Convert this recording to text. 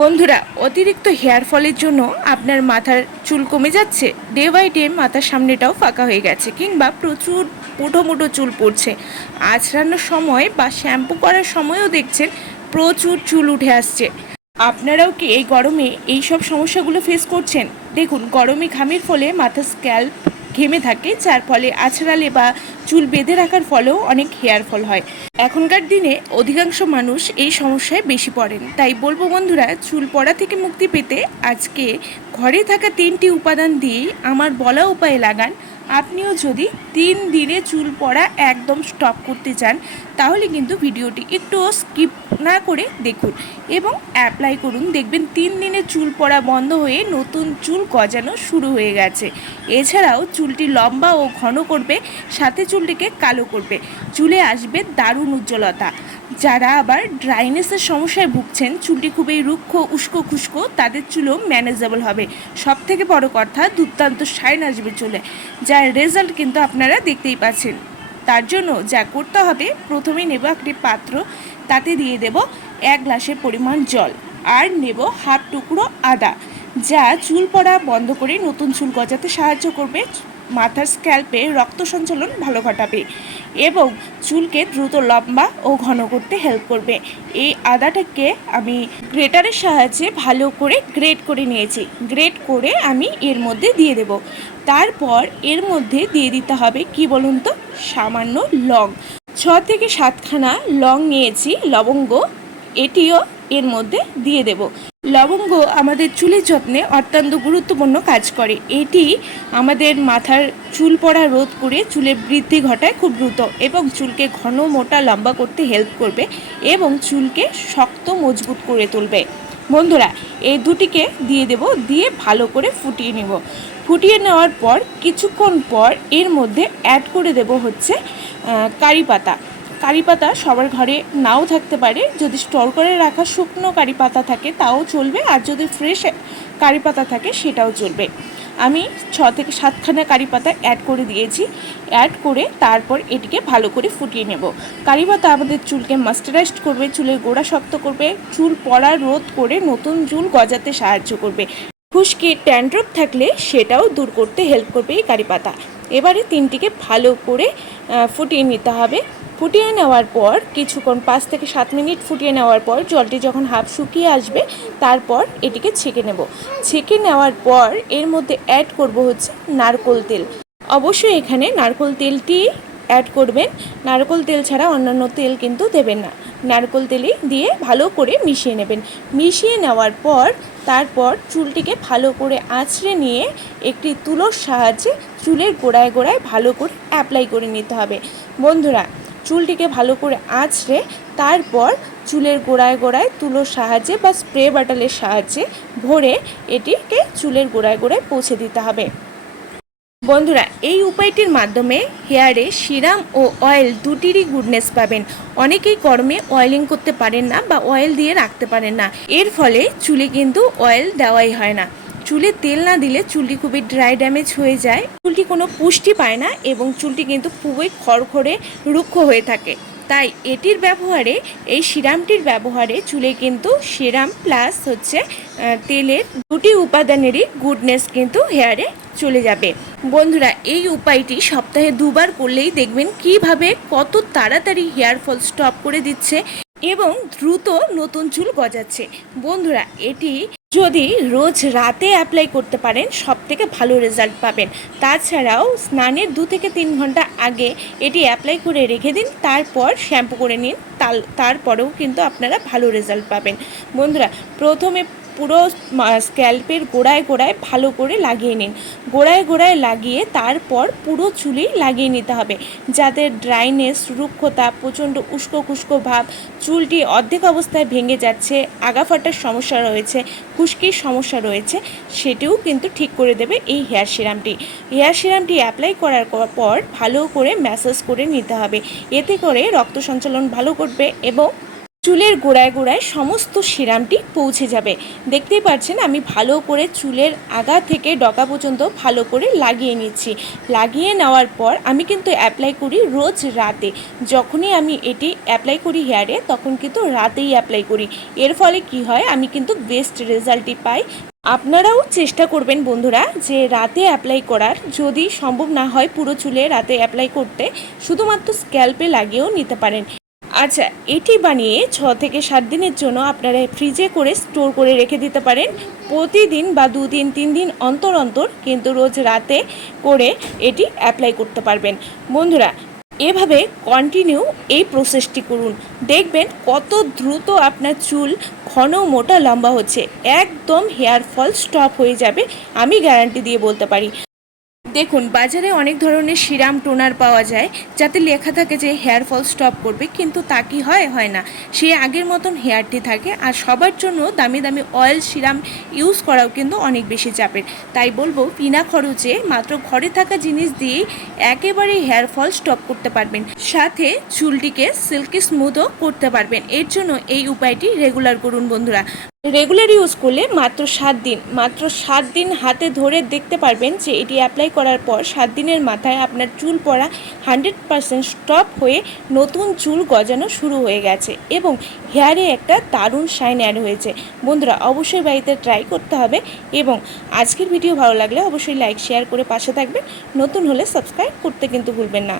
বন্ধুরা, অতিরিক্ত হেয়ার ফলের জন্য আপনার মাথার চুল কমে যাচ্ছে। ডে বাই ডে মাথার সামনেটাও ফাঁকা হয়ে গেছে কিংবা প্রচুর মুঠো মুঠো চুল পড়ছে। আঁচড়ানোর সময় বা শ্যাম্পু করার সময়ও দেখছেন প্রচুর চুল উঠে আসছে। আপনারাও কি এই গরমে এই সব সমস্যাগুলো ফেস করছেন? দেখুন, গরমে ঘামের ফলে মাথার স্ক্যাল্প ঘেমে থাকে, যার ফলে আছড়ালে বা চুল বেঁধে রাখার ফলেও অনেক হেয়ার ফল হয়। এখনকার দিনে অধিকাংশ মানুষ এই সমস্যায় বেশি পড়েন। তাই বলব বন্ধুরা, চুল পড়া থেকে মুক্তি পেতে আজকে ঘরে থাকা তিনটি উপাদান দিয়ে আমার বলা উপায়ে লাগান আপনিও যদি তিন দিনে চুল পড়া একদম স্টপ করতে চান, তাহলে কিন্তু ভিডিওটি একটুও স্কিপ না করে দেখুন এবং অ্যাপ্লাই করুন। দেখবেন তিন দিনে চুল পড়া বন্ধ হয়ে নতুন চুল গজানো শুরু হয়ে গেছে। এছাড়াও চুলটি লম্বা ও ঘন করবে, সাথে চুলটিকে কালো করবে। চুলে আসবে দারুণ উজ্জ্বলতা। যারা আবার ড্রাইনেসের সমস্যায় ভুগছেন, চুলটি খুবই রুক্ষ, উস্কো খুস্কো, তাদের চুলও ম্যানেজেবল হবে। সব থেকে বড় কথা, দুর্দান্ত শাইন আসবে চুলে, যার রেজাল্ট কিন্তু আপনারা দেখতেই পাচ্ছেন। তার জন্য যা করতে হবে প্রথমেই নেব একটি পাত্র, তাতে দিয়ে দেব এক গ্লাসের পরিমাণ জল, আর নেব হাফ টুকরো আদা, যা চুল পড়া বন্ধ করে নতুন চুল গজাতে সাহায্য করবে মাথার স্ক্যাল্পে রক্ত সঞ্চালন ভালো ঘটাবে এবং চুলকে দ্রুত লম্বা ও ঘন করতে হেল্প করবে। এই আদাটাকে আমি গ্রেটারের সাহায্যে ভালো করে গ্রেট করে নিয়েছি। গ্রেট করে আমি এর মধ্যে দিয়ে দেব। তারপর এর মধ্যে দিয়ে দিতে হবে কি বলুন তো? সামান্য লং। ছ থেকে সাতখানা লং নিয়েছি, লবঙ্গ। এটিও এর মধ্যে দিয়ে দেব। লবঙ্গ আমাদের চুলের যত্নে অত্যন্ত গুরুত্বপূর্ণ কাজ করে। এটি আমাদের মাথার চুল পড়া রোধ করে চুলের বৃদ্ধি ঘটায় খুব দ্রুত এবং চুলকে ঘন, মোটা, লম্বা করতে হেল্প করবে এবং চুলকে শক্ত, মজবুত করে তুলবে। বন্ধুরা, এই দুটিকে দিয়ে দেব, দিয়ে ভালো করে ফুটিয়ে নেব। ফুটিয়ে নেওয়ার পর কিছুক্ষণ পর এর মধ্যে অ্যাড করে দেব হচ্ছে কারি পাতা। কারি পাতা সবার ঘরে নাও থাকতে পারে। যদি স্টোর করে রাখা শুকনো কারি পাতা থাকে, তাও চলবে। আর যদি ফ্রেশ কারি পাতা থাকে, সেটাও চলবে। আমি ছ থেকে সাতখানা কারি পাতা অ্যাড করে দিয়েছি। অ্যাড করে তারপর এটিকে ভালো করে ফুটিয়ে নেব। কারি পাতা আমাদের চুলকে মাস্টারাইজড করবে, চুলের গোড়া শক্ত করবে, চুল পড়া রোধ করে নতুন চুল গজাতে সাহায্য করবে। খুশকি ট্যান্ড্রপ থাকলে সেটাও দূর করতে হেল্প করবে এই কারি পাতা। এবারে তিনটিকে ভালো করে ফুটিয়ে নিতে হবে। ফুটিয়ে নেওয়ার পর, কিছুক্ষণ পাঁচ থেকে সাত মিনিট ফুটিয়ে নেওয়ার পর, জলটি যখন হাফ শুকিয়ে আসবে, তারপর এটিকে ছেঁকে নেব। ছেঁকে নেওয়ার পর এর মধ্যে অ্যাড করব হচ্ছে নারকোল তেল। অবশ্যই এখানে নারকোল তেলটি অ্যাড করবেন। নারকোল তেল ছাড়া অন্যান্য তেল কিন্তু দেবেন না। নারকোল তেলই দিয়ে ভালো করে মিশিয়ে নেবেন। মিশিয়ে নেওয়ার পর, তারপর চুলটিকে ভালো করে আঁচড়ে নিয়ে একটি তুলোর সাহায্যে চুলের গোড়ায় গোড়ায় ভালো করে অ্যাপ্লাই করে নিতে হবে। বন্ধুরা চুলটিকে ভালো করে আঁচড়ে তারপর চুলের গোড়ায় গোড়ায় তুলোর সাহায্যে বা স্প্রে বাটলের সাহায্যে ভরে এটিকে চুলের গোড়ায় গোড়ায় পৌঁছে দিতে হবে। বন্ধুরা, এই উপায়টির মাধ্যমে হেয়ারে সিরাম ও অয়েল দুটিরই গুডনেস পাবেন। অনেকেই গরমে অয়েলিং করতে পারেন না বা অয়েল দিয়ে রাখতে পারেন না। এর ফলে চুলে কিন্তু অয়েল দেওয়াই হয় না। চুলে তেল না দিলে চুলটি খুবই ড্রাই ড্যামেজ হয়ে যায়। চুলটি কোনো পুষ্টি পায় না এবং চুলটি কিন্তু খুবই খড়খড়ে রুক্ষ হয়ে থাকে। তাই এটির ব্যবহারে, এই সিরামটির ব্যবহারে চুলে কিন্তু সিরাম প্লাস হচ্ছে তেলের দুটি উপাদানেরই গুডনেস কিন্তু হেয়ারে চলে যাবে। বন্ধুরা, এই উপায়টি সপ্তাহে দুবার করলেই দেখবেন কীভাবে কত তাড়াতাড়ি হেয়ার ফল স্টপ করে দিচ্ছে এবং দ্রুত নতুন চুল গজাচ্ছে। বন্ধুরা, এটি যদি রোজ রাতে অ্যাপ্লাই করতে পারেন সব থেকে ভালো রেজাল্ট পাবেন। তাছাড়াও স্নানের দু থেকে তিন ঘণ্টা আগে এটি অ্যাপ্লাই করে রেখে দিন, তারপর শ্যাম্পু করে নিন তারপরেও কিন্তু আপনারা ভালো রেজাল্ট পাবেন। বন্ধুরা, প্রথমে পুরো স্ক্যাল্পের গোড়ায় গোড়ায় ভালো করে লাগিয়ে নিন। গোড়ায় গোড়ায় লাগিয়ে তারপর পুরো চুলেই লাগিয়ে নিতে হবে। যাদের ড্রাইনেস, রুক্ষতা, প্রচণ্ড উস্কো খুস্কো ভাব, চুলটি অর্ধেক অবস্থায় ভেঙে যাচ্ছে আগাফাটার সমস্যা রয়েছে, খুশকির সমস্যা রয়েছে, সেটিও কিন্তু ঠিক করে দেবে এই হেয়ার সিরামটি। হেয়ার সিরামটি অ্যাপ্লাই করার পর ভালো করে ম্যাসাজ করে নিতে হবে। এতে করে রক্ত সঞ্চালন ভালো করবে এবং চুলের গোড়ায় গোড়ায় সমস্ত সিরামটি পৌঁছে যাবে। দেখতেই পাচ্ছেন, আমি ভালো করে চুলের আগা থেকে ডকা পর্যন্ত ভালো করে লাগিয়ে নিচ্ছি। লাগিয়ে নেওয়ার পর আমি কিন্তু অ্যাপ্লাই করি রোজ রাতে। যখনই আমি এটি অ্যাপ্লাই করি হেয়ারে তখন কিন্তু রাতেই অ্যাপ্লাই করি। এর ফলে কি হয়, আমি কিন্তু বেস্ট রেজাল্টই পাই। আপনারাও চেষ্টা করবেন বন্ধুরা, যে রাতে অ্যাপ্লাই করার। যদি সম্ভব না হয় পুরো চুলে রাতে অ্যাপ্লাই করতে, শুধুমাত্র স্ক্যাল্পে লাগিয়েও নিতে পারেন। আচ্ছা এটি বানিয়ে ছ থেকে সাত দিনের জন্য আপনারা ফ্রিজে করে স্টোর করে রেখে দিতে পারেন। প্রতিদিন বা দুদিন তিন দিন অন্তর অন্তর কিন্তু রোজ রাতে করে এটি অ্যাপ্লাই করতে পারবেন। বন্ধুরা, এভাবে কন্টিনিউ এই প্রসেসটি করুন। দেখবেন কত দ্রুত আপনার চুল ঘন, মোটা, লম্বা হচ্ছে। একদম হেয়ার ফল স্টপ হয়ে যাবে, আমি গ্যারান্টি দিয়ে বলতে পারি। দেখুন, বাজারে অনেক ধরনের সিরাম টোনার পাওয়া যায়, যাতে লেখা থাকে যে হেয়ার ফল স্টপ করবে, কিন্তু তা কি হয় হয় না। সে আগের মতন হেয়ারটি থাকে, আর সবার জন্য দামি দামি অয়েল সিরাম ইউজ করাও কিন্তু অনেক বেশি চাপের। তাই বলব, বিনা খরচে মাত্র ঘরে থাকা জিনিস দিয়েই একেবারে হেয়ার ফল স্টপ করতে পারবেন। সাথে চুলটিকে সিল্কি স্মুথও করতে পারবেন। এর জন্য এই উপায়টি রেগুলার করুন বন্ধুরা। রেগুলার ইউজ করলে মাত্র সাত দিন, মাত্র সাত দিন হাতে ধরে দেখতে পারবেন যে এটি অ্যাপ্লাই করার পর সাত দিনের মাথায় আপনার চুল পড়া হান্ড্রেড পারসেন্ট স্টপ হয়ে নতুন চুল গজানো শুরু হয়ে গেছে এবং হেয়ারে একটা দারুণ শাইন অ্যাড হয়েছে। বন্ধুরা, অবশ্যই বাড়িতে ট্রাই করতে হবে এবং আজকের ভিডিও ভালো লাগলে অবশ্যই লাইক শেয়ার করে পাশে থাকবেন। নতুন হলে সাবস্ক্রাইব করতে কিন্তু ভুলবেন না।